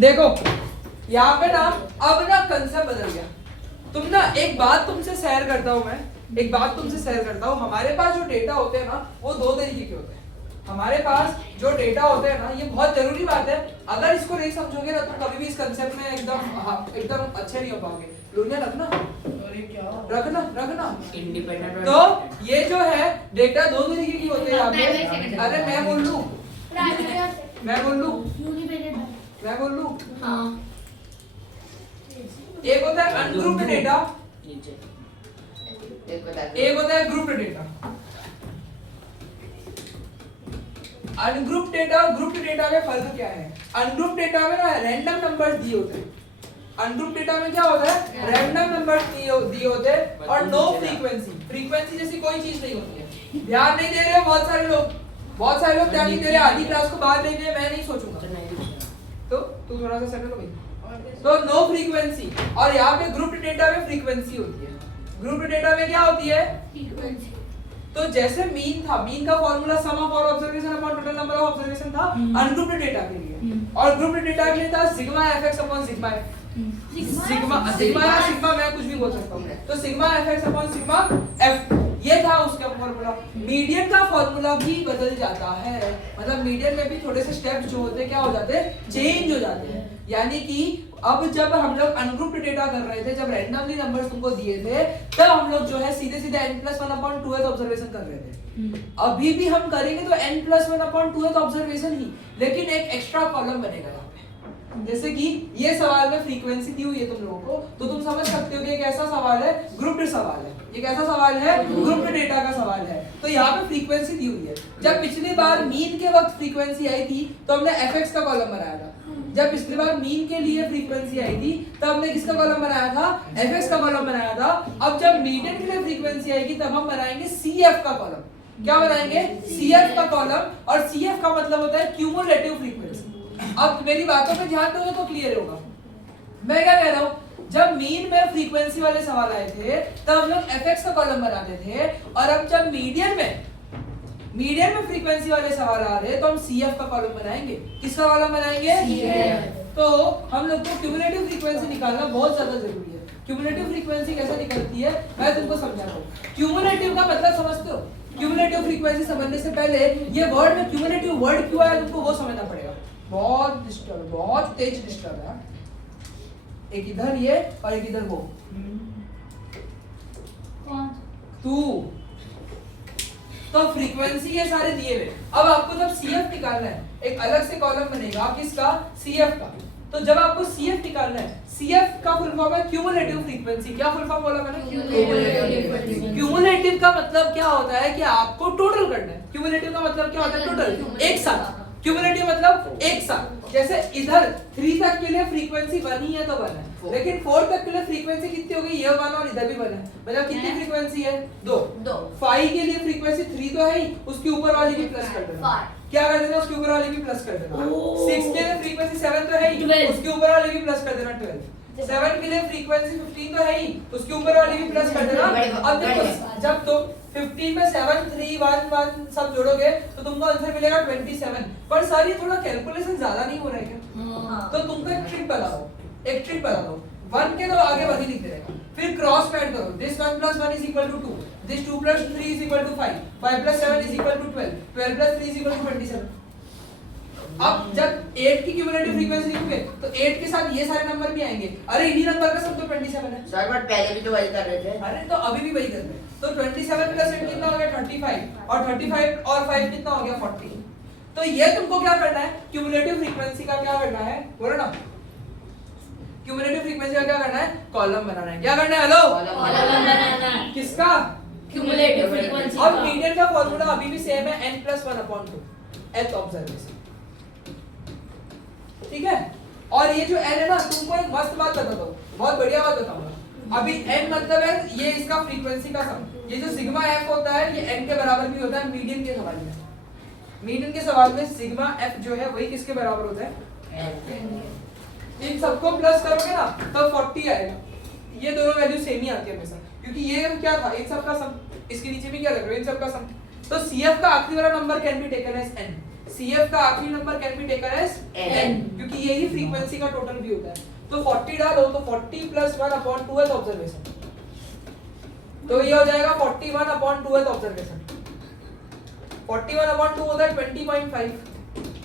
देखो यहाँ पे ना अब ना कंसेप्ट बदल गया। तुम ना एक बात तुमसे शेयर करता हूँ, मैं एक बात तुमसे शेयर करता हूँ। हमारे पास जो डेटा होते हैं ना वो दो तरीके के होते हैं। हमारे पास जो डेटा होते हैं ना, ये बहुत जरूरी बात है। अगर इसको नहीं समझोगे ना तो कभी भी इस कंसेप्ट में एकदम अच्छे नहीं हो पाओगे। दुनिया रखना रखना रखना इंडिपेंडेंट। तो ये जो है डेटा दो तरीके की होते हैं यहाँ पे। अरे मैं बोल लूं मैं बोल लूं हाँ। एक होता है अनग्रुप्ड डेटा, एक होता है ग्रुप्ड डेटा। अनग्रुप्ड डेटा और ग्रुप्ड डेटा में फर्क क्या है? अनग्रुप्ड डेटा में ना रैंडम नंबर्स दिए होते हैं। अनग्रुप्ड डेटा में क्या होता है? रैंडम नंबर्स दिए होते हैं और नो फ्रीक्वेंसी जैसी कोई चीज नहीं होती है। ध्यान नहीं दे रहे बहुत सारे लोग ध्यान नहीं दे रहे। आधी क्लास को बाद देंगे, मैं नहीं सोचूंगा। तो तू थोड़ा सा सेटल हो गई। तो नो फ्रीक्वेंसी, और यहाँ पे ग्रुप्ड डेटा में फ्रीक्वेंसी होती है। ग्रुप्ड डेटा में क्या होती है? तो जैसे मीन था, मीन का formula sum of all observation upon total number of observation था अनग्रुप्ड डेटा के लिए, और ग्रुप्ड डेटा के लिए था sigma f x upon sigma f. Sigma या सिग्मा मैं कुछ भी बोल सकता हूँ। तो sigma f x upon sigma f ये था उसका फार्मूला। मीडियन का फार्मूला भी बदल जाता है, मतलब मीडियन में भी थोड़े से स्टेप्स जो होते हैं क्या हो जाते हैं, चेंज हो जाते हैं। यानी कि अब जब हम लोग अनग्रुप्ड डेटा कर रहे थे, जब रैंडमली नंबर्स तुमको दिए थे, तब हम लोग जो है सीधे सीधे n+1/2th ऑब्जर्वेशन कर रहे थे। अभी भी हम करेंगे तो n+1/2th ऑब्जर्वेशन ही, लेकिन एक एक्स्ट्रा कॉलम बनेगा यहाँ पे। जैसे कि ये सवाल में फ्रीक्वेंसी दी हुई है तुम लोगों को, तो तुम समझ सकते हो कि एक ऐसा सवाल है, ग्रुप्ड सवाल है। ये कैसा सवाल है? ग्रुप्ड डेटा का सवाल है। तो यहाँ पे फ्रीक्वेंसी दी हुई है। जब पिछली बार मीन के वक्त फ्रीक्वेंसी आई थी तो हमने fx का कॉलम बनाया था। जब पिछली बार मीन के लिए फ्रीक्वेंसी आई थी तब हमने किसका कॉलम बनाया था? fx का कॉलम बनाया था। अब जब मीडियन के लिए फ्रीक्वेंसी आएगी तब हम बनाएंगे cf का कॉलम। क्या बनाएंगे? cf का कॉलम। और cf का मतलब होता है क्यूमुलेटिव फ्रीक्वेंसी। अब मेरी बातों पे ध्यान दोगे तो क्लियर होगा। मैं क्या कह रहा हूँ, जब मीन में फ्रीक्वेंसी वाले सवाल आए थे तब हम लोग fx का कॉलम बनाते थे, और अब जब मीडियन में फ्रीक्वेंसी वाले सवाल आ रहे हैं तो हम cf का कॉलम बनाएंगे। किसका कॉलम बनाएंगे? cf। तो हम लोग को क्यूमुलेटिव फ्रीक्वेंसी निकालना बहुत ज्यादा जरूरी है। क्यूमुलेटिव फ्रीक्वेंसी कैसे निकलती है मैं तुमको समझाता हूँ। क्यूमुलेटिव का मतलब समझते हो? क्यूमुलेटिव फ्रीक्वेंसी समझने से पहले ये वर्ड में क्यूमुलेटिव वर्ड क्यों आया तुमको वो समझना पड़ेगा। बहुत तेज डिस्टर्ब है। एक इधर ये और एक इधर वो। तू तो फ्रीक्वेंसी ये सारे दिए हुए। अब आपको जब CF निकालना है, एक अलग से कॉलम बनेगा किसका? CF का। तो जब आपको CF निकालना है, CF का फुल फॉर्म है क्यूमुलेटिव फ्रीक्वेंसी। क्या फुल फॉर्म बोला मैंने? क्यूमुलेटिव का मतलब क्या होता है कि आपको टोटल करना है। क्यूमुलेटिव का मतलब क्या होता है? टोटल, एक साथ। क्यूमुलेटिव मतलब एक साथ। जैसे इधर 3 तक के लिए फ्रीक्वेंसी 1 ही है तो 1 है, लेकिन 4 तक के लिए फ्रीक्वेंसी कितनी हो गई? ये 1 और इधर भी 1 है, मतलब कितनी फ्रीक्वेंसी है? 2। 5 के लिए फ्रीक्वेंसी 3 तो है ही, उसके ऊपर वाली भी प्लस कर देना। क्या कर देना? उसके ऊपर वाली भी प्लस कर देना। 6 के लिए फ्रीक्वेंसी 7 तो है ही, उसके ऊपर वाली भी प्लस कर देना 12। 7 के लिए फ्रीक्वेंसी 15 तो है ही, उसके ऊपर वाली भी प्लस कर देना। अब देखो जब तुम 15 में 7 3 1 1 सब जोड़ोगे तो तुमको आंसर मिलेगा 27। पर सर ये थोड़ा कैलकुलेशन ज्यादा नहीं हो रहा है क्या? तो तुमको एक ट्रिक बता दो। 1 के तो आगे 1 ही लिखते रहेगा, फिर क्रॉस पैड करो। This 1 + 1 = 2, this 2 + 3 = 5, 5 + 7 = 12, 12 + 3 = 27। अब जब 8 की क्यूमुलेटिव फ्रीक्वेंसी लिखोगे तो 8 के साथ ये सारे नंबर भी आएंगे। अरे इन्हीं नंबर का सम तो 27 है सर, बट पहले भी तो वही कर रहे थे। अरे तो अभी भी वही कर रहे हैं। तो 27 + 8 कितना हो गया? 35, और 35 और 5 कितना हो गया? 40। तो ये तुमको क्या करना है? क्यूमुलेटिव फ्रीक्वेंसी का क्या करना है? बोलो ना। क्यूमुलेटिव फ्रीक्वेंसी का क्या करना है? कॉलम बनाना है। क्या करना है? हेलो, कॉलम बनाना है। किसका? Cumulative frequency. अब मीडियन का फार्मूला अभी भी सेम है, n+1/2 th ऑब्जर्वेशन। ठीक है। और ये जो n है ना, तुमको एक मस्त बात बताता हूँ, बहुत बढ़िया बात बताऊंगा। अभी n मतलब है ये इसका फ्रीक्वेंसी का सम। ये जो सिग्मा f होता है ये n के बराबर भी होता है मीडियन के सवाल में। मीडियन के सवाल में सिग्मा f जो है वही किसके बराबर होता है? इन सबको प्लस करोगे ना तब 40 आएगा। ये दोनों वैल्यू सेम ही आती है हमेशा, क्योंकि ये क्या था? इन सब का सम। इसके नीचे भी क्या लग रहा है? इन सब का सम। तो CF का आखिरी वाला number can be taken as n। CF का आखिरी number can be taken as n, क्योंकि यही फ्रीक्वेंसी का टोटल भी होता है। तो 40 डालो तो 40 प्लस 1 अपॉन 2th ऑब्जर्वेशन, तो ये हो जाएगा 41 अपॉन 2th ऑब्जर्वेशन। 41 अपॉन 2 होता है 20.5,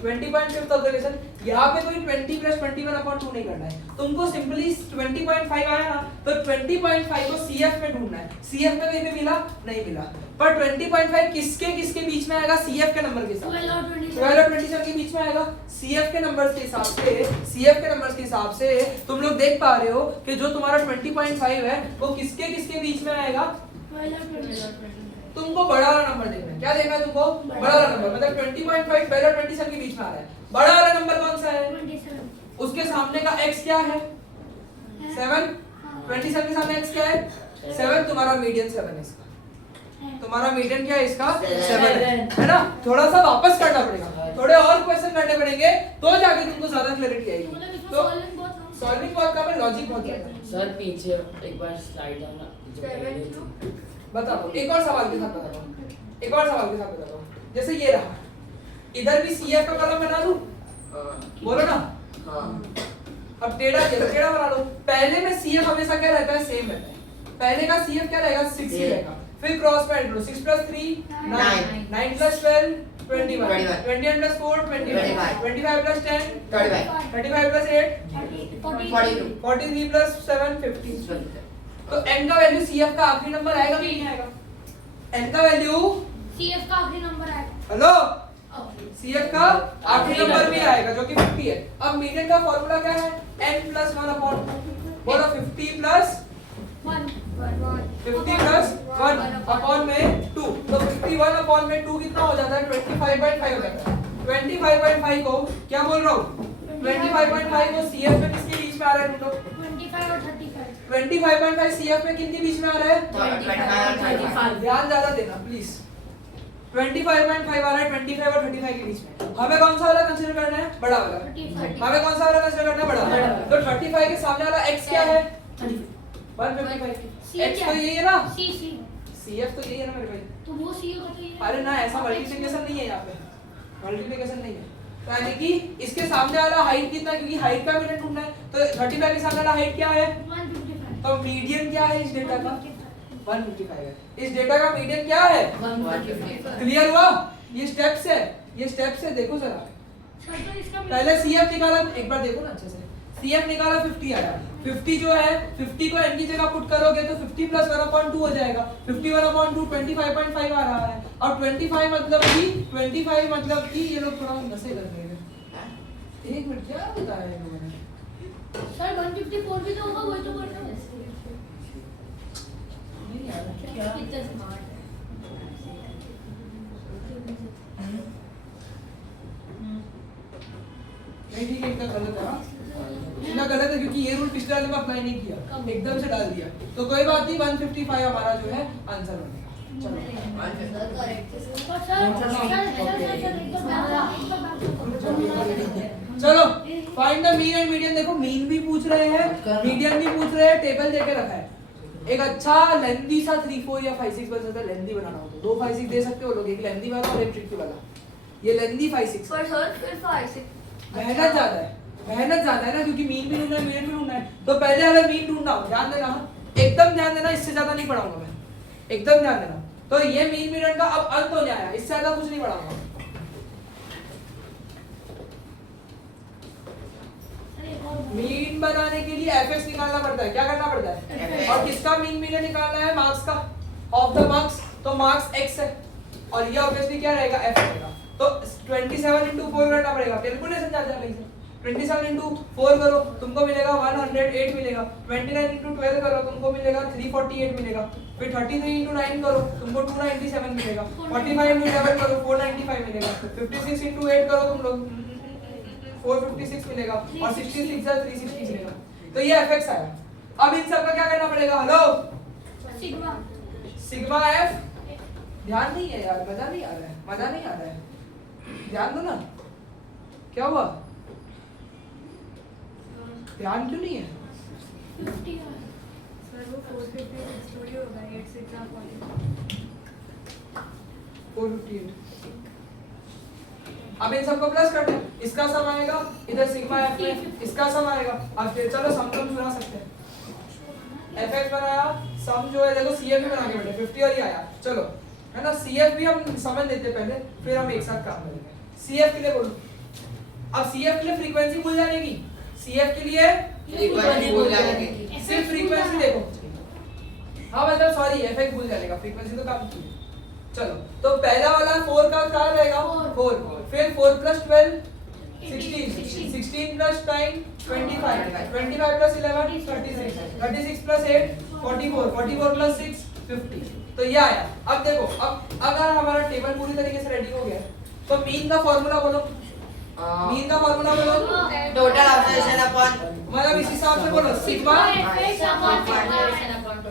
20.5 ऑब्जर्वेशन। यहाँ पे कोई 20 प्लस 21 अपॉन 2 नहीं करना है, तुमको सिंपली 20.5 आया ना, तो 20.5 को CF में ढूंढना है। CF में कहीं पे मिला नहीं मिला, पर 20.5 किसके किसके बीच में आएगा? CF के नंबर के साथ 12 और 27 के बीच में आएगा। CF के नंबर्स के हिसाब से, CF के नंबर्स के हिसाब से तुम लोग देख पा रहे हो कि जो तुम्हारा 20.5 है वो किसके किसके बीच में आएगा? तुमको बड़ा वाला नंबर देखना है। क्या देखना है तुमको? बड़ा वाला नंबर, मतलब 20.5 12 और 27 के बीच में आ रहा है। बड़ा वाला नंबर कौन सा है? 27। उसके सामने का x क्या है? 7। 27 के सामने x क्या है? 7। तुम्हारा मीडियन 7 है इसका। तुम्हारा मीडियन क्या है इसका? 7 है ना? थोड़ा सा वापस करना पड़ेगा, थोड़े और क्वेश्चन करने पड़ेंगे तो जाके तुमको ज्यादा क्लैरिटी आएगी। तो सॉल्विंग बहुत कम है, लॉजिक बहुत ज्यादा है। सर पीछे एक बार स्लाइड आना। बता दो, एक और सवाल के साथ बता दो, एक और सवाल के साथ बता दो। जैसे ये रहा, इधर भी CF का कॉलम बना दूं? बोलो ना। अब टेढ़ा बना लो। पहले में CF हमेशा क्या रहता है? सेम रहता है। पहले का CF क्या रहेगा? 6 ही रहेगा। फिर क्रॉस पे ऐड करो, 6 + 3 9, 9 + 12 21, 21 + 4 25, 25 + 10 35 + 8 42, 43 + 7 50। तो n का वैल्यू CF का आखिरी नंबर आएगा कि नहीं आएगा? n का वैल्यू CF का आखिरी नंबर आएगा। हेलो, CF का आखिरी नंबर भी आएगा जो कि 50 है। अब मीडियन का फार्मूला क्या है? n + 1 upon 2। बोलो 50 + 1 अपॉन में 2। तो 51 अपॉन में 2 कितना हो जाता है? 25.5 हो जाता है। 25.5 को क्या बोल रहा हूँ? 25.5 को CF में किसके बीच में आ रहा है? 25 और 35। 25.5 CF में किनके बीच में आ रहा है? 25। ध्यान ज्यादा देना प्लीज। 25.5 आ रहा है 25 और 35 के बीच में। हमें कौन सा वाला कंसीडर करना है? बड़ा वाला। 35। हमें कौन सा वाला कंसीडर करना है? बड़ा वाला। तो 35 के सामने वाला x क्या है? 155। x तो यही है ना? CF तो यही है ना मेरे भाई। तो वो C होगा तो ये। अरे ना, ऐसा मल्टीप्लिकेशन नहीं है यहाँ पे, मल्टीप्लिकेशन नहीं है। तो यानी कि इसके सामने वाला हाइट कितना है? क्योंकि हाइट का मीडियन ढूंढना है, तो 35 के सामने वाला हाइट क्या है? 155। तो मीडियन क्या है इस डेटा का? 155 है। इस डेटा का मीडियन क्या है? 155। क्लियर हुआ? ये स्टेप्स है, ये स्टेप्स है। देखो जरा, सर तो इसका पहले CF निकाला, एक बार देखो ना अच्छे से। CF निकाला 50 आया। 50 जो है 50 को n की जगह पुट करोगे तो 50 + 1/2 हो जाएगा। 51/2 25.5 आ रहा है। और 25 मतलब कि ये लोग थोड़ा नशे कर रहे हैं। एक मिनट, क्या बताया इन लोगों ने? सर 154 भी तो होगा, वही तो बोल रहा हूँ। नहीं यार, क्या? कितना स्मार्ट है। नहीं ठीक है, इतना गलत है। इतना गलत है क्योंकि ये रूल पिछले वाले में अप्लाई नहीं किया, एकदम से डाल दिया। तो कोई बात नहीं, 155 हमारा जो है आंसर बनेगा। चलो चलो find the mean and median. देखो मीन भी पूछ रहे हैं, मीडियन भी पूछ रहे हैं, टेबल देके रखा है। एक अच्छा लेंथी सा 3 4 या 5 6 बन सकता है। लेंथी बनाना हो तो 2 5 6 दे सकते हो लोग, एक लेंथी वाला और एक ट्रिकी वाला। ये लेंथी 5 6 पर सर फिर 5 6 मेहनत ज्यादा है, मेहनत ज्यादा है ना, क्योंकि मीन भी ढूंढना है, मीडियन भी ढूंढना है। तो पहले अगर मीन ढूंढना हो, ध्यान देना, एकदम ध्यान देना, इससे ज्यादा नहीं पढ़ाऊंगा मैं, एकदम ध्यान देना। तो ये मीन मीडियन का अब अंत होने आया, इससे ज्यादा कुछ नहीं पढ़ाऊंगा। मीन बनाने के लिए fx निकालना पड़ता है। क्या करना पड़ता है? और किसका मीन मीडियन निकालना है? मार्क्स का, ऑफ द मार्क्स। तो मार्क्स x है और ये ऑब्वियसली क्या रहेगा? f रहेगा। तो 27 × 4 करना पड़ेगा, कैलकुलेशन चल जाएगा इसे। 27 × 4 करो तुमको मिलेगा 108 मिलेगा। 29 × 12 करो तुमको मिलेगा 348 मिलेगा। फिर 33 × 9 करो तुमको 297 मिलेगा। 45 × 11 करो 495 मिलेगा। 56 × 8 करो तुम लोग 456 मिलेगा। और 66 × 360 मिलेगा। तो ये fx आया। अब इन सब का क्या करना पड़ेगा? Hello, sigma f। ध्यान नहीं है यार, मजा नहीं आ रहा है, मजा नहीं आ रहा है, ध्यान दो ना। क्या हुआ? ध्यान क्यों नहीं है? 50 है। सर वो 456 थोड़ी होगा, 8 6 458 अब इन सबको प्लस करते हैं, इसका सम आएगा इधर सिग्मा एफ में, इसका सम आएगा। अब फिर चलो सम तो बना सकते हैं, fx बनाया, सम जो है देखो cf भी बना के बैठे 50 और ये आया, चलो है ना। cf भी हम समझ लेते हैं पहले, फिर हम एक साथ काम करेंगे। cf के लिए बोलो, अब cf के लिए फ्रीक्वेंसी भूल जाने की, cf के लिए फ्रीक्वेंसी भूल जाने की। सिर्फ फ्रीक्वेंसी देखो, हाँ मतलब सॉरी fx भूल जाने का, फ्रीक्वेंसी तो काम की है। चलो तो पहला वाला 4 का क्या रहेगा 4, फिर 4 plus 12 16, 16 plus 9 25, 25 plus 11 36, 36 plus 8 44, 44 plus 6 50। तो ये आया। अब देखो, अब अगर हमारा टेबल पूरी तरीके से रेडी हो गया तो मीन का फॉर्मूला बोलो, मीन का फॉर्मूला बोलो, टोटल ऑब्जर्वेशन अपॉन, मतलब इस हिसाब से बोलो सिग्मा,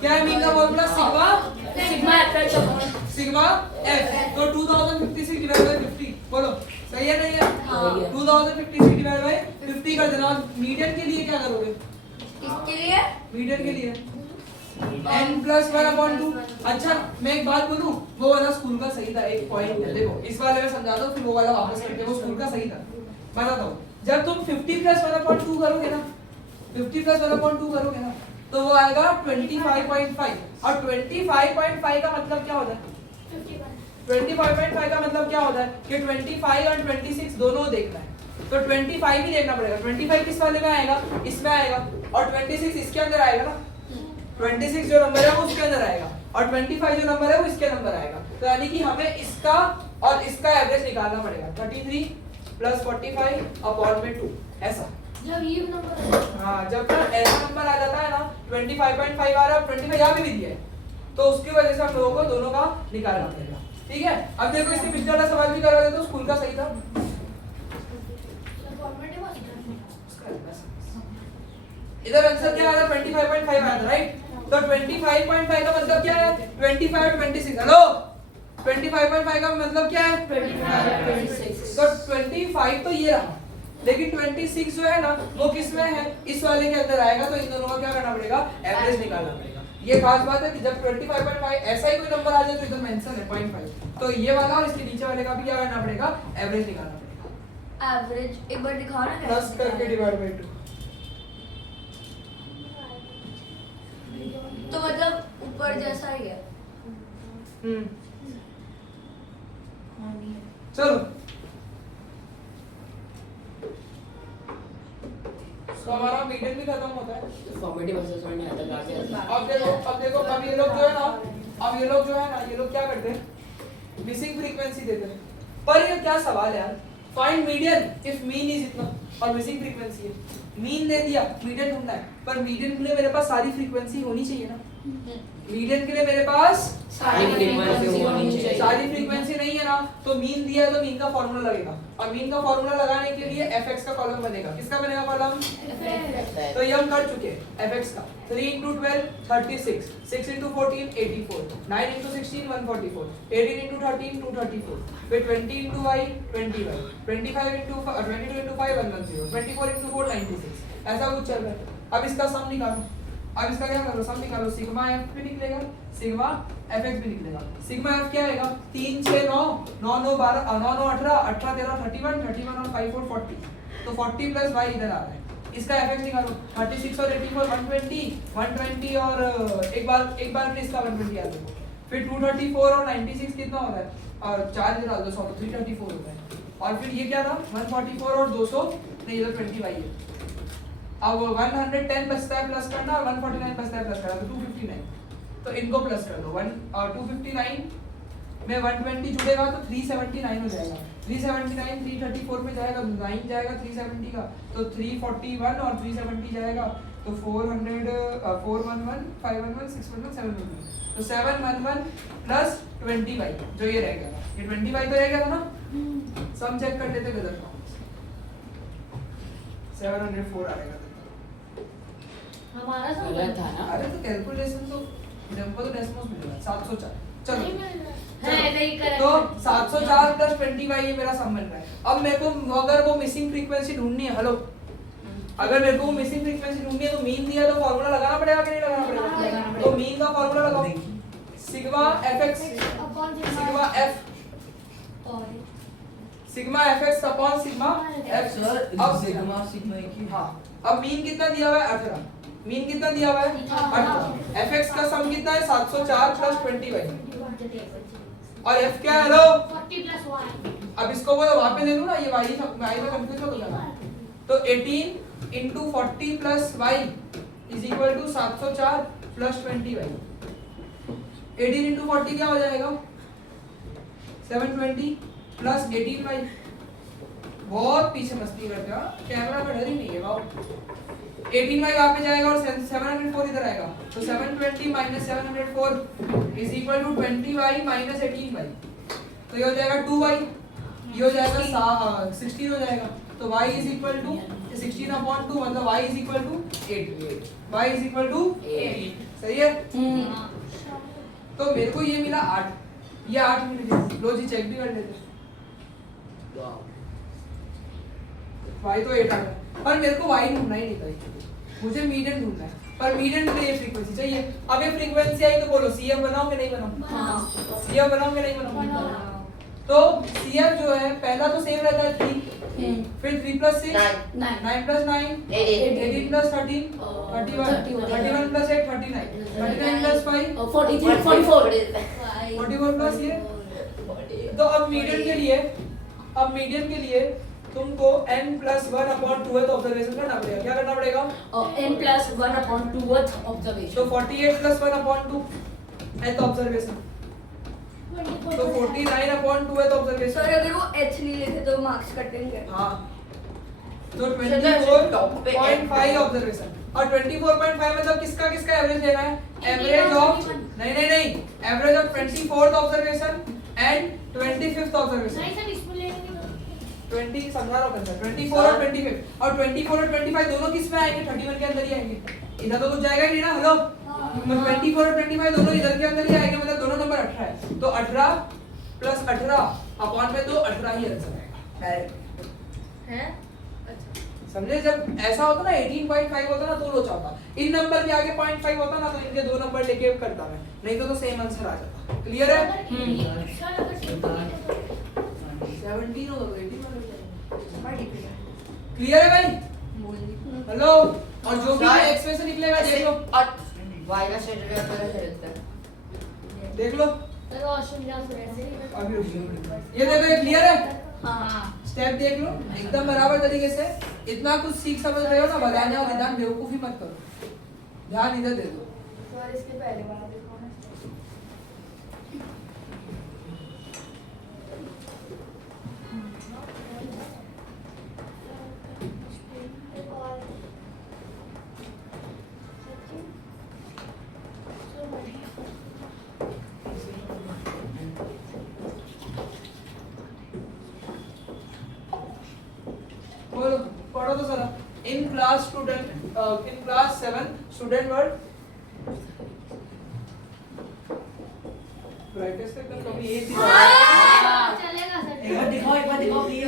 क्या है मीन का formula sigma, sigma f x upon sigma F. तो 2056 डिवाइड बाय 50 बोलो सही है नहीं है? हाँ। 2056 डिवाइड बाय 50 कर देना। मीडियन के लिए क्या करोगे? किसके लिए? मीडियन के लिए n प्लस 1/2। अच्छा मैं एक बात बोलूं, वो वाला स्कूल का सही था, एक पॉइंट है देखो, इस वाले में समझा दो फिर वो वाला वापस करके, वो स्कूल का सही था। बताता हूं, जब तुम 50 प्लस 1/2 करोगे ना, 50 प्लस 1/2 करोगे ना, तो वो आएगा 25.5। और 25.5 का मतलब क्या होता है? 25.5 का मतलब क्या होता है कि 25 और 26 दोनों देखना है, तो 25 ही देखना पड़ेगा। 25 किस वाले में आएगा? इसमें आएगा, और 26 इसके अंदर आएगा ना, 26 जो नंबर है वो उसके अंदर आएगा, और 25 जो नंबर है वो इसके नंबर आएगा। तो यानी कि हमें इसका और इसका एवरेज निकालना पड़ेगा, 33 प्लस 45 अपॉन में 2 ऐसा। जब ये नंबर हाँ जब तक ऐसा नंबर आ जाता है ना 25.5 आ रहा है, 25 यहाँ पे भी दिया है, तो उसकी वजह से हम लोगों को दोनों का निकालना पड़ेगा। ठीक है, अब देखो इसके पिछले वाला सवाल भी करवा देते, तो स्कूल का सही था। इधर आंसर क्या आया था? 25.5 आया था, राइट? तो 25.5 का मतलब क्या है? 25 और 26। हेलो, 25.5 का मतलब क्या है? 26। तो 25 तो ये रहा, लेकिन 26 जो है ना वो किस में है? इस वाले के अंदर आएगा, तो इन दोनों का क्या करना पड़ेगा? एवरेज निकालना पड़ेगा। ये खास बात है कि जब 25.5 ऐसा ही कोई नंबर आ जाए तो इधर मेंशन है 0.5, तो ये वाला और इसके नीचे वाले का भी क्या करना पड़ेगा? एवरेज निकालना पड़ेगा। एवरेज एक बार दिखाओ ना, प्लस करके डिवाइड बाय 2। तो मतलब ऊपर जैसा ही है। चलो तो हमारा मीडियन भी खत्म होता है। फॉर्मेटिव असेसमेंट में आता है। अब देखो अब ये लोग जो है ना, अब ये लोग जो है ना, ये लोग क्या करते हैं? मिसिंग फ्रीक्वेंसी देते हैं। पर ये क्या सवाल है यार, find median if mean is इतना और मिसिंग फ्रीक्वेंसी है। मीन दे दिया, मीडियन ढूंढना है, पर मीडियन के लिए मेरे पास सारी फ्रीक्वेंसी होनी चाहिए ना। मीडियन के लिए मेरे पास सारी फ्रीक्वेंसी होनी चाहिए। सारी फ्रीक्वेंसी नहीं है ना, तो मीन दिया है तो मीन का फार्मूला लगेगा, और मीन का फार्मूला लगाने के लिए fx का कॉलम बनेगा। किसका बनेगा कॉलम? तो ये हम कर चुके हैं fx का। 3 into 12 36, 6 into 14 84, 9 into 16 144, 18 into 13 234, फिर 20 into y 20y, 25 into 22 into 5 110, 24 into 4 96, ऐसा कुछ चल रहा है। अब इसका सम निकालो, अब इसका क्या करो? सम निकालो। सिग्मा एफ भी निकलेगा, सिग्मा एफएक्स भी निकलेगा। सिग्मा एफ क्या आएगा? 3 6 9 9 9 12 9 9 18 18 13 31 31 और 5 4 40, तो 40 प्लस y इधर आ रहा है। इसका एफएक्स निकालो, 36 और 84 120 120 और एक बार फिर इसका 120 आ जाएगा, फिर 234 और 96 कितना होता है? और 4 इधर डाल दो 100 तो 334 होता है, और फिर ये क्या था? 144 और 200 नहीं, इधर 20y है। अब 110 बचता है प्लस करना, और 149 बचता है प्लस करना, तो 259, तो इनको प्लस कर दो। 259 में 120 जुड़ेगा तो 379 हो जाएगा। 379 334 में जाएगा, 9 जाएगा 370 का, तो 341 और 370 जाएगा, तो 400 411 511 611 711, तो 711 प्लस 20y जो ये रह गया, ये 20y तो रह गया था ना। सम चेक कर लेते किधर 704 आ जाएगा। हमारा सब गलत था ना। अरे तो कैलकुलेशन तो हमको तो डेसिमल्स मिलेगा 704। चलो है नहीं करेक्ट। तो 704 प्लस 20y ये मेरा सम बन रहा है। अब मेरे को अगर वो मिसिंग फ्रीक्वेंसी ढूंढनी है, हेलो, अगर मेरे को मिसिंग फ्रीक्वेंसी ढूंढनी है तो मीन दिया तो फार्मूला लगाना पड़ेगा कि नहीं लगाना पड़ेगा? तो मीन का फार्मूला लगाओ, sigma fx upon sigma f और sigma fx upon sigma f sir अब सिग्मा एक ही। हाँ अब मीन कितना दिया हुआ है 18 मीन कितना दिया हुआ है 18 fx का सम कितना है 704 प्लस 20y और f क्या है लो 40 plus y अब इसको मैं वहां पे ले लूं ना ये y में कंफ्यूज हो जाएगा तो 18 into 40 plus y is equal to 704 plus 20y 18 into 40 क्या हो जाएगा 720 plus 18y बहुत पीछे मस्ती करते हो हाँ? कैमरा में डर ही नहीं है वाओ 18y वहां पे जाएगा और 704 इधर आएगा तो 720 minus 704 is equal to 20y minus 18y तो ये हो जाएगा 2y ये हो जाएगा 16 हो जाएगा तो y is equal to 16 upon 2 मतलब y is equal to 8 y is equal to 8 सही है तो मेरे को ये मिला 8 ये 8 मिल गया लो जी चेक भी कर लेते y तो 8 आ गया पर मेरे को y ढूंढना ही नहीं था मुझे मीडियन ढूंढना है पर मीडियन के लिए फ्रीक्वेंसी चाहिए अब ये फ्रीक्वेंसी आई तो बोलो CF बनाओ कि नहीं बनाओ CF बनाओ कि नहीं बनाओ तो CF जो है पहला तो सेम रहता है 3 फिर 3 plus 6 9 plus 9 18 plus 13 31 31 plus 8 39 39 plus 5 43 44 44 plus ये तो अब मीडियन के लिए तुमको n plus 1 upon 2th observation करना पड़ेगा क्या करना पड़ेगा n plus 1 upon 2th observation तो 48 plus 1 upon 2 nth ऑब्जर्वेशन तो 49 upon 2th ऑब्जर्वेशन सर अगर वो h नहीं लेते तो मार्क्स कटेंगे हाँ तो 24.5 ऑब्जर्वेशन और 24.5 मतलब किसका किसका एवरेज लेना है एवरेज ऑफ नहीं average of 24th observation and 25th observation नहीं सर इसमें लेंगे 20 समझा रहा हूं 24 और 25 और 24 और 25 दोनों किस में आएंगे 31 के अंदर ही आएंगे इधर तो कुछ जाएगा ही नहीं ना हेलो मतलब 24 और 25 दोनों इधर के अंदर ही आएंगे मतलब दोनों नंबर 18 है तो 18 प्लस 18 अपॉन में तो 18 ही आंसर आएगा डायरेक्ट हैं समझे जब ऐसा होता ना 18.5 होता ना तो लोचा होता इन नंबर के आगे 0.5 होता ना तो इनके दो नंबर लेके करता मैं नहीं तो सेम आंसर आ जाता क्लियर है सर अगर 17 होगा तो 18 क्लियर है भाई हेलो और जो भी एक्सप्रेशन निकलेगा देख लो y का सेट कैसे रहता है देख लो सर ऑस्ट्रेलिया से ऐसे अभी रुकिए ये देखो ये क्लियर है हां स्टेप देख लो एकदम बराबर तरीके से इतना कुछ सीख समझ रहे हो ना बताने और निदान बेवकूफी मत करो ध्यान इधर दे दो सर इसके पहले वाला देखो ना बोलो पढ़ो तो जरा in class 7 student were brightest का कभी एक ही चलेगा सर एक बार दिखाओ प्लीज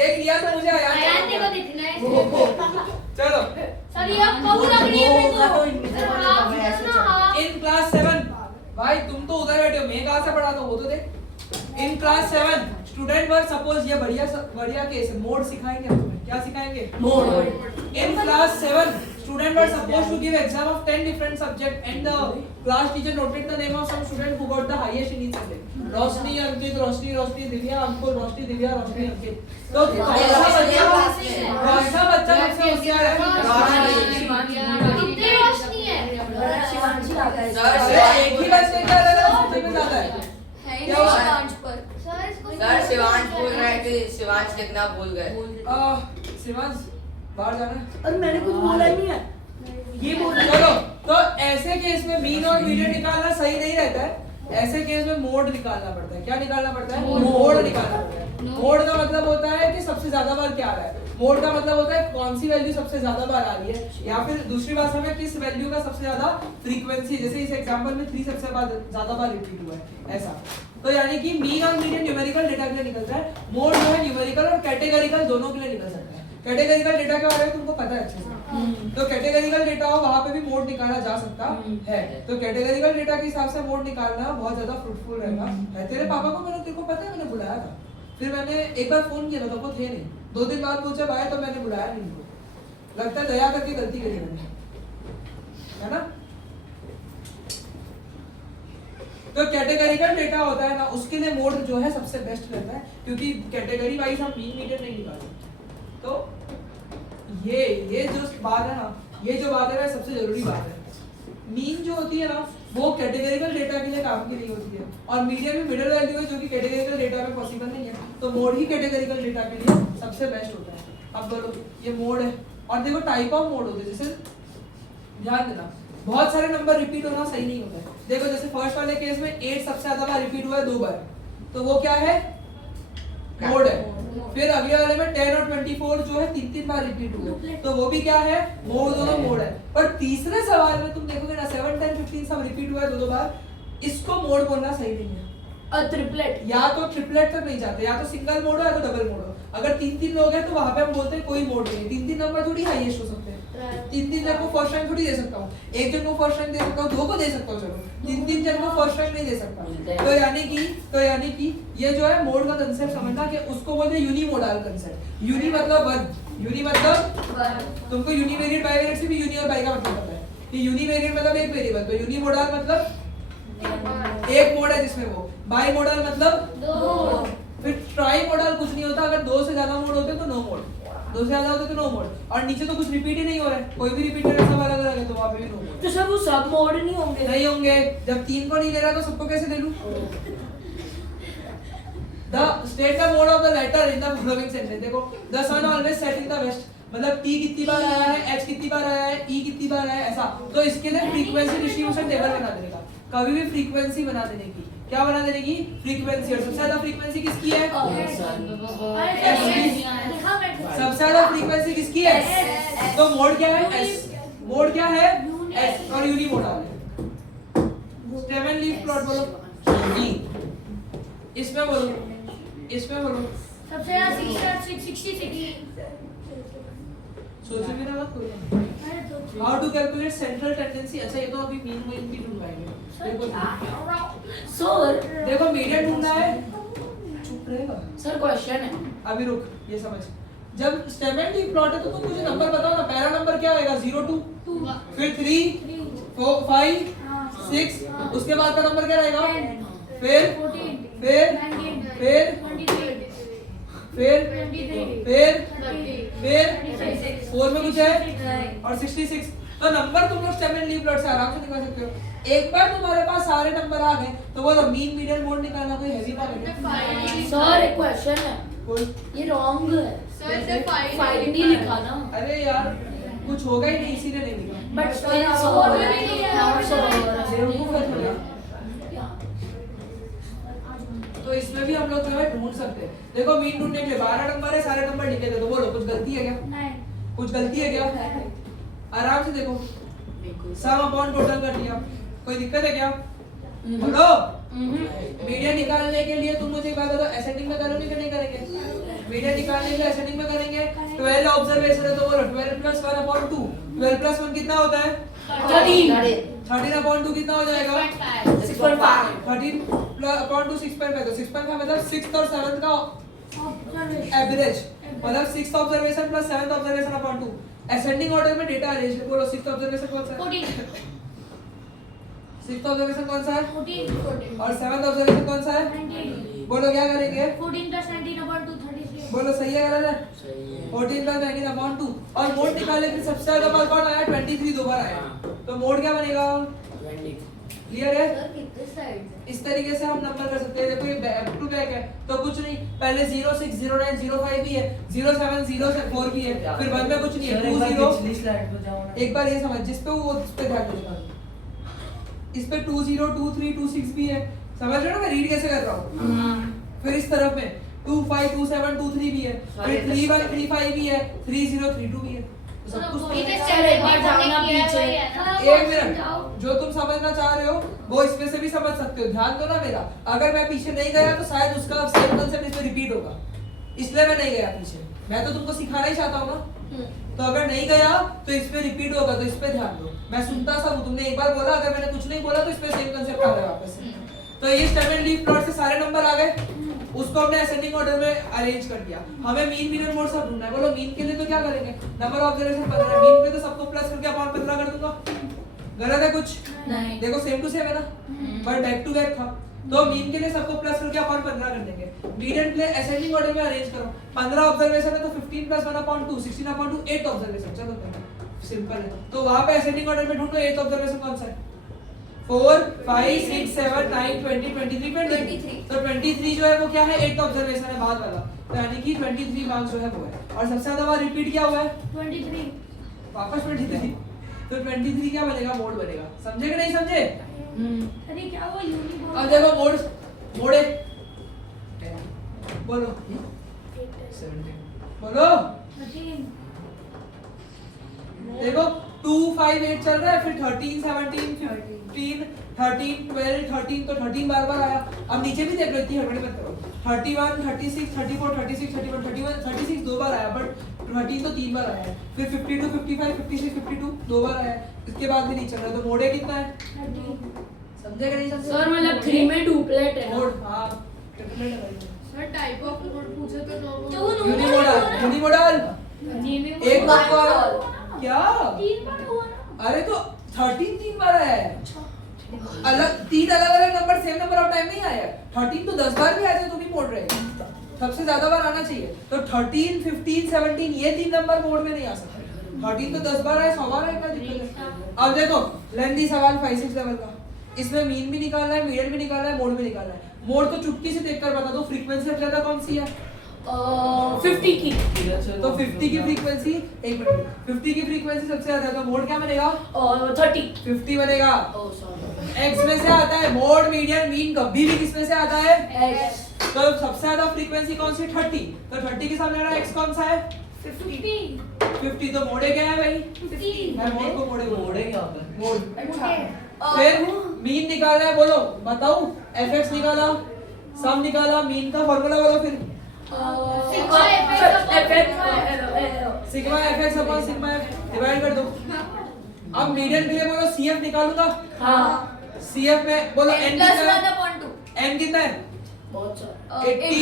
ये किया तो मुझे आयान को दिखना है चलो सर ये अब कब लग रही है मेरे को इनविजिबल सर आप कितना हाँ इन क्लास 7 भाई तुम तो उधर बैठे हो मैं कहां से पढ़ा था वो तो देख in class 7 student were suppose ये बढ़िया केस है मोड सिखाएंगे हम तुम्हें क्या सिखाएंगे mode in class 7 student were supposed to give exam of 10 different subject and the class teacher noted the name of some student who got the highest in each subject रोशनी अंकित रोशनी दिव्या अंकुर रोशनी दिव्या रोशनी अंकित तो कौन सा बच्चा सबसे होशियार है कितनी रोशनी है शिवांशी आ गया सर एक ही बच्चे का अलग सबसे में ज्यादा है है ही क्या हुआ? नहीं पांच पर सर इसको सर शिवांश बोल रहे थे शिवांश लिखना भूल गए शिवांश बाहर जाना है और मैंने कुछ बोला ही नहीं है ये बोल चलो तो ऐसे केस में मीन और मीडियन निकालना सही नहीं रहता है ऐसे केस में मोड निकालना पड़ता है क्या निकालना पड़ता है मोड निकालना पड़ता है मोड का मतलब होता है कि सबसे ज्यादा बार क्या आ रहा है मोड का मतलब होता है कौन सी वैल्यू सबसे ज्यादा बार आ रही है या फिर दूसरी भाषा में किस वैल्यू का सबसे ज्यादा फ्रीक्वेंसी जैसे इस एग्जांपल में 3 सबसे ज्यादा बार रिपीट हुआ है ऐसा तो यानी कि मीन और मीडियन न्यूमेरिकल डेटा के लिए निकलता है मोड जो है न्यूमेरिकल और कैटेगरिकल दोनों के लिए निकल सकता है कैटेगरिकल डेटा के बारे में तुमको पता है अच्छे से। तो कैटेगरिकल डेटा हो वहां पे भी मोड निकाला जा सकता है। तो कैटेगरिकल डेटा के हिसाब से मोड निकालना बहुत ज्यादा फ्रूटफुल रहेगा। तेरे पापा को तेरे को पता है मैंने बुलाया था, फिर मैंने एक बार फोन किया था तो वो थे नहीं, 2 दिन बाद पूछा भाई तो मैंने बुलाया नहीं उनको। लगता है दया करके गलती करी मैंने, है ना। तो कैटेगरिकल डेटा होता है ना, उसके लिए मोड जो है सबसे बेस्ट रहता है, क्योंकि कैटेगरी वाइज हम मीन मीडियन नहीं निकाल सकते। तो ये जो बात है ना, ये जो बात है ना सबसे जरूरी बात है। मीन जो होती है ना वो कैटेगरिकल डेटा के लिए काम की नहीं होती है, और मीडियन में मिडिल वैल्यू है जो कि कैटेगरिकल डेटा में पॉसिबल नहीं है। तो मोड ही कैटेगरिकल डेटा के लिए सबसे बेस्ट होता है। अब बोलो ये मोड है, और देखो टाइप ऑफ मोड होते हैं, जैसे ध्यान देना बहुत सारे नंबर रिपीट होना सही नहीं होता है। देखो जैसे फर्स्ट वाले केस में 8 सबसे ज्यादा बार रिपीट हुआ है 2 बार, तो वो क्या है, मोड है। फिर अगले वाले में 10 और 24 जो है 3-3 बार रिपीट हुए, तो वो भी क्या है, मोड, दोनों मोड है। पर तीसरे सवाल में तुम देखोगे ना 7, 10, 15 सब रिपीट हुआ है 2-2 बार, इसको मोड बोलना सही नहीं है। ट्रिपलेट, या तो ट्रिपलेट तक नहीं जाते, या तो सिंगल मोड हो या तो डबल मोड हो। अगर 3-3 लोग हैं तो वहां पे हम बोलते हैं कोई मोड नहीं है। 3-3 नंबर थोड़ी हाईएस्ट हो सकते हैं, 3-3 जन को फर्स्ट रैंक थोड़ी दे सकता हूँ, एक जन को फर्स्ट रैंक दे सकता हूँ, 2 को दे सकता हूँ, चलो 3-3 जन को फर्स्ट रैंक नहीं दे सकता। तो यानी कि ये जो है मोड का कंसेप्ट समझना कि उसको बोलते हैं यूनिमोडल कंसेप्ट। यूनि मतलब वन, यूनि मतलब तुमको यूनिवेरिएट बाइवेरिएट से भी यूनि और बाइ का मतलब पता है कि यूनिवेरिएट मतलब एक वेरिएबल, तो यूनिमोडल मतलब एक मोड है जिसमें वो, बाई मॉडल मतलब 2। फिर ट्राई मॉडल कुछ नहीं होता, अगर 2 से ज्यादा मोड होते तो नो मोड, 2 से ज्यादा होते तो नो मोड, और नीचे तो कुछ रिपीट ही नहीं हो रहा है, कोई भी रिपीट कर सब अलग अलग है तो वहां पे भी नो मोड। तो सर वो सब मोड नहीं होंगे? नहीं होंगे, जब 3 को नहीं ले रहा तो सबको कैसे ले लूं। The state the mode of the letter in the following sentence. देखो the sun always set in the west, मतलब T कितनी बार आया है, H कितनी बार आया है, E कितनी बार आया है, ऐसा। तो इसके लिए फ्रीक्वेंसी डिस्ट्रीब्यूशन टेबल बना देने का, कभी भी फ्रीक्वेंसी बना देने की, क्या बना देने की, फ्रीक्वेंसी। और सबसे ज्यादा फ्रीक्वेंसी किसकी है, सबसे ज्यादा फ्रीक्वेंसी किसकी है, तो मोड क्या है, S। मोड क्या है, S, और यूनिमोडल है। स्टेमन लीफ प्लॉट बोलो, E। इसमें बोलो, इसमें बोलो, सबसे ज्यादा 66। सोचो भी ना मत कोई। How to calculate central tendency. अच्छा ये तो अभी मीन मीन भी ढूंढवाएंगे। सर देखो मीडियन ढूंढना है, चुप रहेगा। सर क्वेश्चन है, अभी रुक, ये समझ। जब स्टेमन लीफ प्लॉट है तो तुम मुझे नंबर बताओ ना, पहला नंबर क्या आएगा, 0 2, फिर 3 4 5 6, उसके बाद का नंबर क्या रहेगा, फिर 4 में कुछ है, और 66। तो नंबर तुम लोग स्टेमन लीफ प्लॉट से आराम से निकाल सकते हो। एक बार तुम्हारे पास सारे नंबर आ गए तो बोलो मीन मीडियन मोड निकालना कोई हेवी बात है। सर एक क्वेश्चन है, कोई ये रॉन्ग है, सर 5 नहीं लिखा ना। अरे यार कुछ होगा ही नहीं, इसीलिए नहीं लिखा। बट बेवकूफ है थोड़ा। तो इसमें भी हम लोग जो है ढूंढ सकते हैं। देखो मीन ढूंढने के लिए 12 नंबर है, सारे नंबर लिखे थे, तो बोलो कुछ गलती है क्या, कुछ गलती है क्या, आराम से देखो, सम अपॉन टोटल कर दिया, कोई दिक्कत है क्या, बोलो। मीडियन निकालने के लिए तुम मुझे बता दो असेंडिंग में करोगे कि नहीं करेंगे, मीडियन निकालने के लिए असेंडिंग में करेंगे। 12 ऑब्जर्वेशन है तो बोलो 12 + 1 अपॉन 2, 12 + 1 कितना होता है, 13 अपॉन 2 कितना हो जाएगा, 6.5। 13 अपॉन 2 6.5, तो 6.5 मतलब 6th और 7th का एवरेज, मतलब 6th observation plus 7th observation upon 2। Ascending order में डेटा अरेंज बोलो, 6th ऑब्जर्वेशन कौन सा है, 6th ऑब्जर्वेशन कौन सा है, 14 और 7th ऑब्जर्वेशन कौन सा है, 19 बोलो क्या करेंगे, 14 + 19 / 2 33। बोलो सही है गलत है, 14 + 19 अपॉन 2। और मोड निकालने के सबसे ज्यादा बार कौन आया, 23 दो बार आया, तो मोड क्या बनेगा, क्लियर है। सर कितने साइड इस तरीके से हम नंबर कर सकते हैं। देखो ये बैक टू बैक है तो कुछ नहीं, पहले 0 6 0 9 0 5 भी है, 0 7 0 4 भी है, फिर 1 में कुछ नहीं है, 2 0। पिछली स्लाइड पे जाओ ना। एक बार ये समझ, जिस पे वो उस पे ध्यान देगा, इस पे 2 0 2 3 2 6 भी है, समझ रहे हो ना मैं रीड कैसे कर रहा हूँ। फिर इस तरफ में 2 5 2 7 2 3 भी है, फिर 3 1 3 5 भी है, 3 0 3 2 भी है, तो सब कुछ ये तो तो चल एक बार जाना पीछे। एक मिनट, जो तुम समझना चाह रहे हो वो इसमें से भी समझ सकते हो, ध्यान दो ना मेरा। अगर मैं पीछे नहीं गया तो शायद उसका सेम कांसेप्ट इसमें रिपीट होगा, इसलिए मैं नहीं गया पीछे। मैं तो तुमको सिखाना ही चाहता हूँ ना। तो अगर नहीं गया तो इस पे रिपीट होगा, तो इस पे ध्यान दो। मैं सुनता सब हूँ, तुमने एक बार बोला, अगर मैंने कुछ नहीं बोला तो इस पे सेम कंसेप्ट आ रहा है वापस से। तो ये स्टैंडर्ड लीफ प्लॉट से सारे नंबर आ गए, उसको हमने असेंडिंग ऑर्डर में अरेंज कर दिया। हमें मीन मीडियन मोड सब ढूंढना है। बोलो मीन के लिए तो क्या करेंगे, नंबर ऑफ ऑब्जर्वेशन 15, मीन पे तो सबको प्लस करके अपॉन 15 कर दूंगा। गलत है कुछ? नहीं। देखो सेम टू सेम है ना, बट बैक टू बैक था। तो मीन के लिए सबको प्लस करके अपॉन 15 कर देंगे। मीडियन के लिए असेंडिंग ऑर्डर में अरेंज करो। 15 ऑब्जर्वेशन है तो 15 प्लस 1/2, 16/2 8 ऑब्जर्वेशन। चलो सिंपल है। तो वहां पे असेंडिंग ऑर्डर में ढूंढो 8 ऑब्जर्वेशन कौन सा है। 4 5 6 7 9 20 23 23। तो 23 जो है वो क्या है, 8 ऑब्जर्वेशन है बाद वाला। तो यानी कि 23 मार्क्स जो है वो है। और सबसे ज्यादा बार रिपीट क्या हुआ है, 23। वापस 23। तो 23 क्या बनेगा, मोड बनेगा। समझे कि नहीं समझे? अरे क्या वो यूनिफॉर्म। अब देखो मोड, मोड है, बोलो 17 बोलो। 13। देखो 2 5 8 चल रहा है, फिर 13 17 15 13 12 13, तो 13 बार बार आया। अब नीचे भी देख लो, इतनी हड़बड़ी मत करो। 31 36 34 36 31 31 36 दो बार आया, बट 13 तो 3 बार आया है। फिर 52 55 56 52 दो बार आया है। इसके बाद भी नहीं चल रहा। तो मोड है कितना है, 13। समझे कि नहीं समझे? सर मतलब 3 में डुप्लेट है। मोड, हां ट्रिपलेट है। सर टाइप ऑफ मोड पूछे तो नो तो वो यूनिमोडल, यूनिमोडल एक बार को क्या, 3 बार हुआ ना। अरे तो 13 3 बार आया है। अलग 3 अलग number same number of time नहीं आया। 13 तो 10 बार भी आए थे तो भी मोड़ रहे हैं। सबसे ज्यादा बार आना चाहिए। तो 13 15 17 ये 3 नंबर मोड में नहीं आ सकते। 13 तो 10 बार आए, 100 बार आए, क्या दिक्कत है? अब देखो लेंथी सवाल 5 6 लेवल का, इसमें मीन भी निकालना है, मीडियन भी निकालना है, मोड भी निकालना है। मोड तो चुटकी से देखकर बता दो, फ्रीक्वेंसी सबसे ज्यादा कौन सी है? 50 की। तो 50 की फ्रीक्वेंसी, एक मिनट, 50 की फ्रीक्वेंसी सबसे ज्यादा है, तो मोड क्या बनेगा? और 30। 50 बनेगा। Oh sorry. एक्स में से आता है मोड, मीडियन, मीन कभी भी किस में से आता है? एक्स। तो सबसे ज्यादा फ्रीक्वेंसी कौन सी? 30। तो 30 के सामने वाला एक्स कौन सा है? 50। 50। तो मोड़े क्या है भाई? 50। मैं मोड को मोड़े मोड़े क्या होता है? मोड। अच्छा। फिर मीन निकालना है, बोलो बताओ। fx निकाला, सम निकाला, मीन का फार्मूला बोलो फिर। Sigma sigma fx upon sigma f divide कर दो। अब मीडियन के लिए बोलो cf निकालूंगा। हाँ। cf में बोलो n कितना है? n कितना है? बहुत सारा। 80।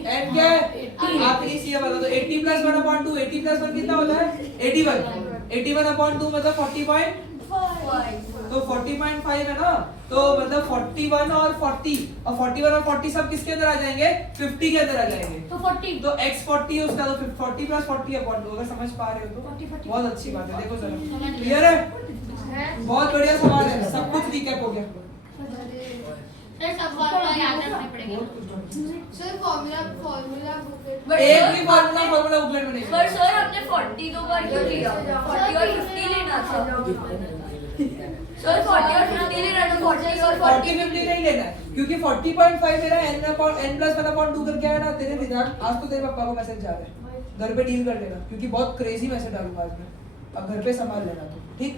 n क्या है? 80। आखिरी cf वाला। तो 80 प्लस 1/2, 80 प्लस 1 कितना होता है? 81। 81/2 मतलब 40. तो 40.5 है ना, तो मतलब 41 और 40, और 41 और 40 सब किसके अंदर आ जाएंगे? 50 के अंदर आ जाएंगे। तो 40। तो x 40 है उसका, तो 40 प्लस 40/2, अगर समझ पा रहे हो तो 40 बहुत अच्छी बात है। देखो जरा, क्लियर है? बहुत बढ़िया सवाल है, सब कुछ रिकैप हो गया। सर सब फॉर्मूला याद रखने पड़ेंगे। सर फॉर्मूला बुकलेट एक भी फार्मूला बुकलेट में नहीं है। पर सर हमने 40 दो बार क्यों लिया? 40 और 50 लेना था। सर 40 और 50 लेना था, 40 और 40 50 नहीं लेना है, क्योंकि 40.5 मेरा n प्लस 1/2 करके आया ना तेरे दिमाग। आज तो तेरे पापा को मैसेज जा रहा है, घर पे डील कर लेना, क्योंकि बहुत क्रेजी मैसेज डालूंगा आज मैं। अब घर पे संभाल लेना तो ठीक।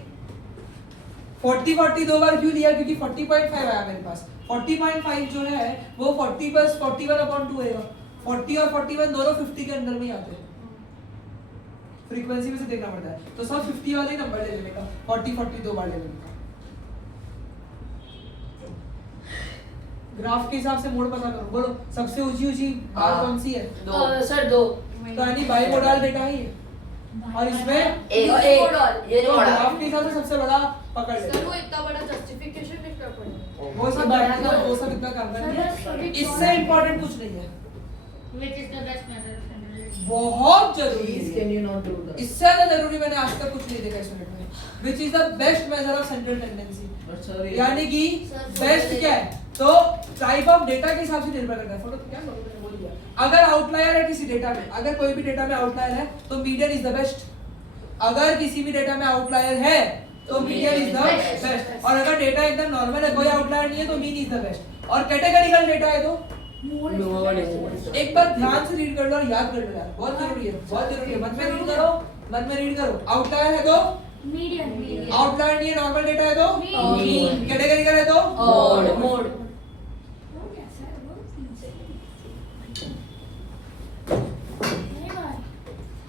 40 दो बार क्यों लिया? क्योंकि 40.5 आया मेरे पास। 40.5 जो है वो 40 प्लस 41/2 आएगा। 40 और 41 दोनों 50 के अंदर में ही आते हैं। फ्रीक्वेंसी में से देखना पड़ता है, तो सब 50 वाले नंबर ले लेने का। 40 दो बार ले लेने का। ग्राफ के हिसाब से मोड पता करो। बोलो सबसे ऊंची बात कौन सी है? सर 2। तो यानी बाइमोडाल डेटा ही है। और इसमें ये ग्राफ के हिसाब से सबसे बड़ा पकड़ ले। सर वो इतना बड़ा जस्टिफिकेशन लिखना पड़ेगा। वो सब इतना काम करना है। इससे इम्पोर्टेंट कुछ नहीं है। Which is the best method of handling? बहुत जरूरी Please है। can you not do that? इससे ज्यादा जरूरी मैंने आज तक कुछ नहीं देखा इस मिनट में। Which is the best measure of central tendency? But sir, ये- यानी कि बेस्ट क्या है? तो टाइप ऑफ डेटा के हिसाब से निर्भर करता है। फोटो क्या मैंने बोल दिया। अगर आउटलायर है किसी डेटा में, अगर कोई भी डेटा में आउटलायर है तो मीडियन इज द बेस्ट। अगर किसी भी डेटा में आउटलायर है तो मीडियन इज द बेस्ट। और अगर डेटा एकदम नॉर्मल है, कोई आउटलायर नहीं है, तो मीन इज द बेस्ट। और कैटेगरिकल डेटा है तो एक बार ध्यान से रीड कर लो और याद कर लो यार, बहुत जरूरी है, बहुत जरूरी है। मन में रीड करो, मन में रीड करो। आउटलायर है तो Median. आउटलायर नहीं है, नॉर्मल डेटा है तो Mean. कैटेगरिकल है तो मोड। नहीं भाई।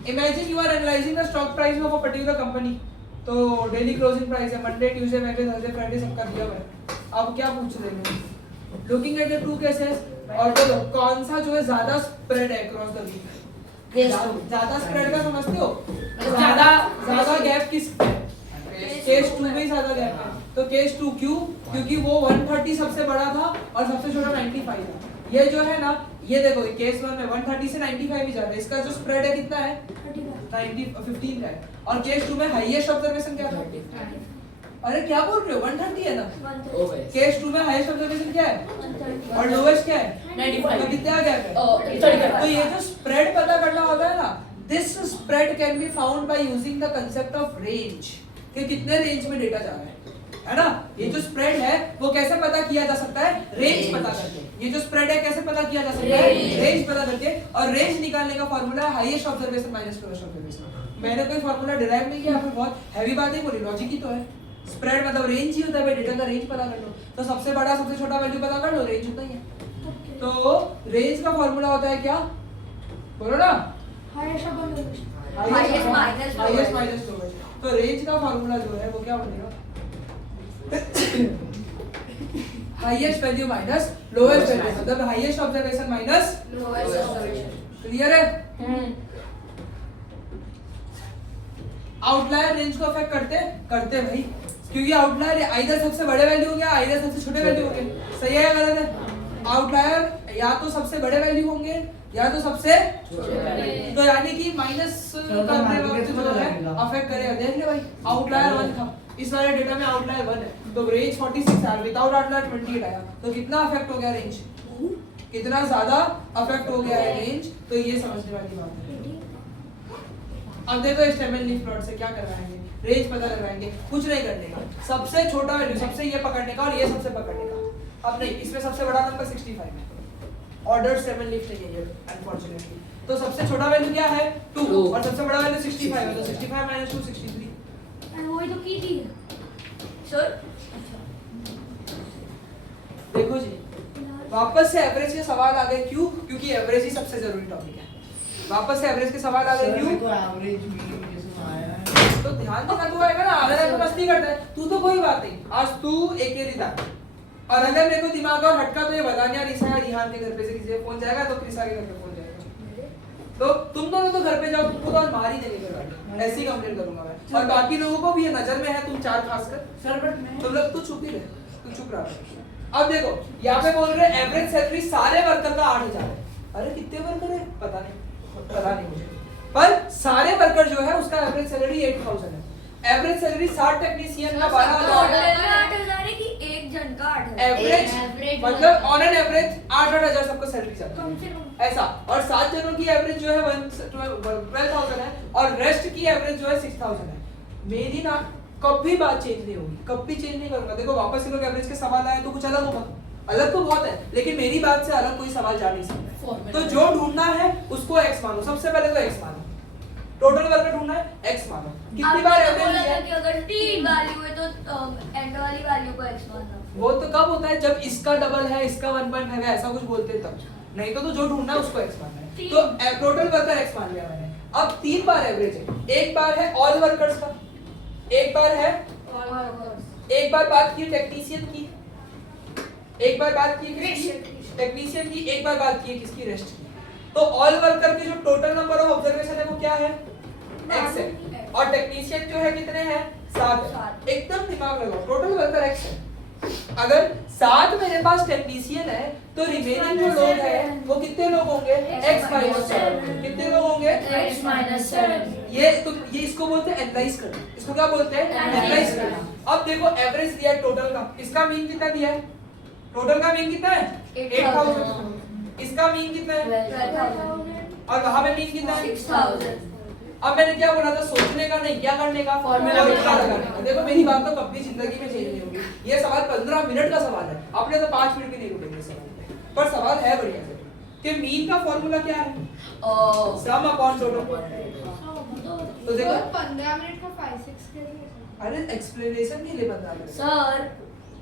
Imagine you are analysing the stock price of a particular company, तो डेली क्लोजिंग प्राइस है Monday Tuesday Wednesday Thursday Friday सबका दिया हुआ है। अब क्या पूछ रहे हैं, looking at the two cases और बोलो कौन सा जो है ज्यादा स्प्रेड है अक्रॉस द वीक। ज्यादा स्प्रेड का समझते हो, ज्यादा गैप किस पे है? केस 2 में ज्यादा गैप है, तो केस 2 क्यों? क्योंकि वो 130 सबसे बड़ा था और सबसे छोटा 95 था। ये जो है ना, ये देखो केस 1 में 130 से 95 ही जा रहा है, इसका जो स्प्रेड है कितना है 15 का है। और केस 2 में हाईएस्ट ऑब्जर्वेशन क्या था? अरे क्या बोल रहे हो, 130 है ना। केस 2 में हाईएस्ट ऑब्जर्वेशन क्या है और लोएस्ट क्या है 95। तो कितना गैप है? तो ये जो स्प्रेड पता करना होता है ना, this spread can be found by using the concept of range, कि कितने रेंज में डेटा जा रहा है ना। ये जो स्प्रेड है वो कैसे पता किया जा सकता है? रेंज पता करके। ये जो स्प्रेड है कैसे पता किया जा सकता है? रेंज पता करके। और रेंज निकालने का फार्मूला है highest observation minus lowest observation. मैंने कोई फार्मूला डिराइव नहीं किया, फिर बहुत हैवी बात नहीं बोली, लॉजिक ही तो है। स्प्रेड मतलब रेंज ही होता है भाई, डेटा का रेंज पता कर लो, तो सबसे बड़ा सबसे छोटा वैल्यू पता कर लो, रेंज होता ही है। तो रेंज का फार्मूला होता है क्या, बोलो ना, highest observation highest minus lowest. तो रेंज का फार्मूला जो है वो क्या बनेगा, highest value minus lowest value, मतलब highest observation minus lowest observation. Clear है? आउटलायर रेंज को अफेक्ट करते भाई, क्योंकि आउटलायर आइदर सबसे बड़े वैल्यू होंगे आइदर सबसे छोटे वैल्यू होंगे। सही है या गलत है? आउटलायर या तो सबसे बड़े वैल्यू होंगे या तो सबसे छोटे, तो यानी कि माइनस करने वक्त जो है अफेक्ट करेगा। देख ले भाई, आउटलायर 1 था, इस वाले डेटा में आउटलायर 1 है, तो रेंज 46 है, विदाउट आउटलायर 28 आया, तो कितना अफेक्ट हो गया रेंज, कितना ज्यादा अफेक्ट हो गया है रेंज। तो ये समझने वाली बात है। अब देखो HTML लीफ प्लॉट से क्या करवाएंगे, रेंज पता करवाएंगे, कुछ नहीं करने का, सबसे छोटा वैल्यू सबसे ये पकड़ने का और ये सबसे पकड़ने का। अब नहीं, इसमें सबसे बड़ा नंबर 65 है, ऑर्डर 7 लीफ नहीं है ये अनफॉर्चूनेटली, तो सबसे छोटा वैल्यू क्या है 2 और सबसे बड़ा वैल्यू 65 है, तो 65 - 2 63। एंड वही तो की थी सर देखो जी, वापस से एवरेज के सवाल आ गए, क्यों? क्योंकि एवरेज ही सबसे जरूरी टॉपिक है। वापस से एवरेज के सवाल आ गए, क्यों? एवरेज मीन जैसे आया है तो ध्यान देना तो आएगा ना, अगर तो मस्ती करता है तू तो कोई बात नहीं, आज तू अकेली था, और अगर मेरे को दिमाग और हटका तो ये बतानिया रिसा या रिहान के घर पे से किसी का फोन जाएगा तो क्रिसा के घर पे फोन जाएगा, तो तुम दोनों तो घर पे जाओ, तुमको तो आज मार ही देंगे घर वाले, ऐसी कंप्लेंट करूंगा मैं। और बाकी लोगों को भी ये नजर में है, तुम 4 खासकर सर, बट तुम लोग तू चुप ही रहे, तू चुप रहा। अब देखो यहाँ पे बोल रहे एवरेज सैलरी सारे वर्कर का 8000 है। अरे कितने वर्कर है पता नहीं मुझे, पर सारे वर्कर जो है उसका एवरेज सैलरी 8000 है। एवरेज सैलरी 60 टेक्नीशियन का 12000 है। 8,000 है कि एक जन का 8,000? एवरेज मतलब ऑन एन एवरेज 8,000 सबको सैलरी जाती कम से है कम ऐसा, और 7 जनों की एवरेज जो है 12,000 है और रेस्ट की एवरेज जो है 6,000 है। मेरी ना कभी बात चेंज नहीं होगी, कभी चेंज नहीं करूंगा। देखो वापस से लोग एवरेज के सवाल आए तो कुछ अलग होगा, अलग तो बहुत है, लेकिन मेरी बात से अलग कोई सवाल जा नहीं सकता। तो जो ढूंढना है उसको x मानो, सबसे पहले तो x मानो, टोटल वर्कर ढूंढना है x मानो, कितनी बार एवरेज बोला लिया था कि अगर 3 वैल्यू है तो एंड वाली वैल्यू को x मानना। वो तो कब होता है जब इसका डबल है इसका 1.5 है ऐसा कुछ बोलते हैं तब, नहीं तो जो ढूंढना है उसको x मानना है। तो टोटल वर्कर x मान लिया मैंने। अब 3 बार एवरेज है, एक बार है ऑल वर्कर्स का, एक बार है, एक बार बात की टेक्नीशियन की, एक बार बात की टेक्नीशियन की, एक बार बात की किसकी, रेस्ट की। तो ऑल वर्कर के जो टोटल नंबर ऑफ ऑब्जर्वेशन है वो क्या है x है, और टेक्नीशियन जो है कितने हैं 7 है। एकदम दिमाग लगाओ, टोटल वर्कर x है, अगर 7 मेरे पास टेक्नीशियन है तो रिमेनिंग जो लोग हैं वो कितने लोग होंगे x - 7। कितने लोग होंगे x - 7। ये तो ये इसको बोलते हैं एनालाइज करना, इसको क्या बोलते हैं एनालाइज करना। अब देखो एवरेज दिया है टोटल का, इसका मीन कितना दिया है, टोटल का मीन कितना है 8000, इसका मीन कितना है 12,000 और वहां पे मीन कितना है 6,000। अब मैंने क्या बोला था, सोचने का नहीं, क्या करने का, फॉर्मूला लगाने का। देखो मेरी बात तो कभी जिंदगी में चेंज नहीं होगी, ये सवाल 15 मिनट का सवाल है, अपने तो 5 मिनट भी नहीं रुकेंगे सवाल, पर सवाल है बढ़िया से कि मीन का फॉर्मूला क्या है, सम अपॉन टोटल। तो देखो 15 मिनट का 5-6 के लिए अरे एक्सप्लेनेशन नहीं ले 15 मिनट। सर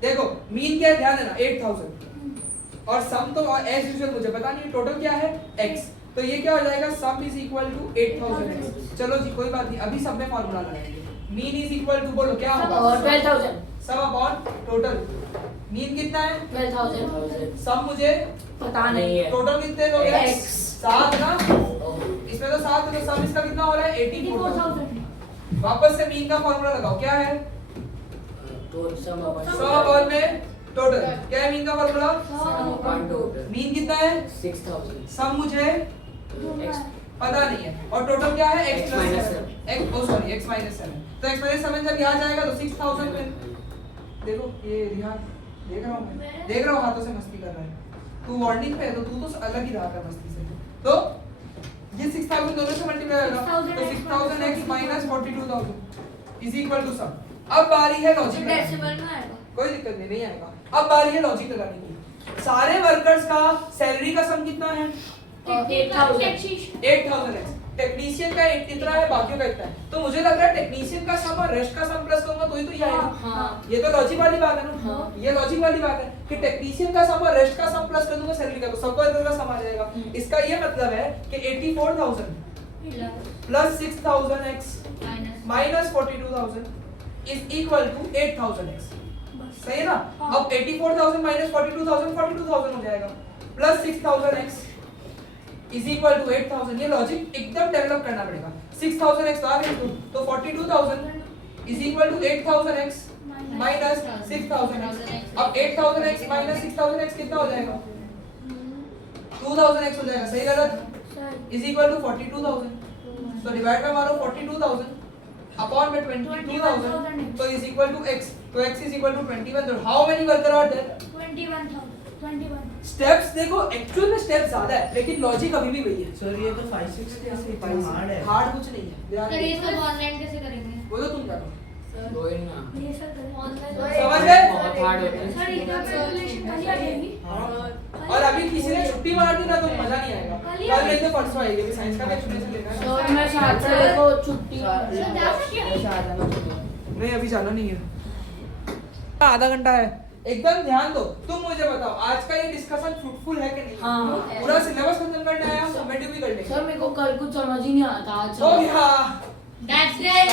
देखो मीन क्या है, ध्यान देना 8000 और सम तो एज यूजुअल मुझे पता नहीं, टोटल क्या है x, तो ये क्या हो जाएगा सम इज इक्वल टू 8000x। चलो जी कोई बात नहीं, अभी सब में फार्मूला लगाएंगे। मीन इज इक्वल टू बोलो क्या होगा, और 12,000 सम अपॉन टोटल। मीन कितना है 12,000 सम मुझे पता नहीं है। टोटल कितने लोग हैं X। 7 ना, इसमें तो 7 है, तो सम इसका कितना हो रहा है 84,000। 84,000 वापस से मीन का फार्मूला लगाओ, क्या है तो सम सम अपॉन में टोटल। क्या है मीन का फार्मूला, टोटल मीन कितना है 6,000 सम मुझे X पता नहीं है, और टोटल क्या है x X plus minus 7 x ओ सॉरी x माइनस 7। तो x माइनस 7 जब यहाँ जाएगा तो 6,000 में देखो ये रिहान देख रहा हूँ मैं, देख रहा हूँ हाथों से मस्ती कर रहा है तू, वार्निंग पे है तो तू तो अलग ही रहा था मस्ती से। तो ये 6,000 दोनों से मल्टीप्लाई होगा तो 6,000x minus 42,000 is equal to sum. अब बारी है लॉजिक लगाने की। डेसिमल में आएगा। कोई दिक्कत नहीं, नहीं आएगा। अब बारी है लॉजिक लगाने की। सारे वर्कर्स का सैलरी का सम कितना है 8,000x। टेक्नीशियन का इतना है, बाकियों का इतना है, तो मुझे लग रहा है टेक्नीशियन का सम और रेस्ट का सम प्लस करूंगा तो ही तो ये आएगा। हाँ। ये तो लॉजिक वाली बात है ना, हाँ। ये लॉजिक वाली बात है कि टेक्नीशियन का सम और रेस्ट का सम प्लस कर दूंगा सैलरी का, तो सब वर्कर का सम आ जाएगा। इसका ये मतलब है कि 84,000 plus 6,000x minus 42,000 is equal to 8,000x। सही है ना। अब 84,000 माइनस 42,000 हो जाएगा, plus 6,000x is equal to 8,000। ये लॉजिक एकदम डेवलप करना पड़ेगा। 6,000x तो आ गया, तो 42,000 is equal to 8,000x minus 6,000x। अब 8,000x माइनस 6,000x कितना हो जाएगा 2,000x हो जाएगा। सही गलत इज इक्वल टू 42,000। तो डिवाइड में मारो 42,000 अपॉन में 22,000 तो इज इक्वल टू x। तो x is equal to 21। How many worker are there 21 steps देखो, एक्चुअल में स्टेप ज्यादा है लेकिन लॉजिक अभी भी वही है। सर ये तो 5-6 कैसे इतना हार्ड है। हार्ड कुछ नहीं है ध्यान सर ये दो। सब ऑनलाइन कैसे करेंगे? वो तो तुम जानो, कोई ना ये सर करें ऑनलाइन समझ गए? बहुत हार्ड होता है। सर इतना कैलकुलेशन खाली आ जाएगी। और अभी किसी ने छुट्टी मार दी ना तो मजा नहीं आएगा। कल नहीं तो परसों आएगी, अभी साइंस का भी एक्सप्लेनेशन लेना है। सर मैं सैटरडे को छुट्टी सर जा सकते हैं? ऐसा आ जाना चाहिए। नहीं अभी जाना नहीं है, आधा घंटा है। एकदम ध्यान दो। तुम मुझे बताओ आज का ये डिस्कशन फ्रूटफुल है कि नहीं? हाँ। पूरा सिलेबस खत्म करने आया, सब्मिट भी कर लेंगे। सर मेरे को कल कुछ समझ ही नहीं आता आज। हो गया। That's great.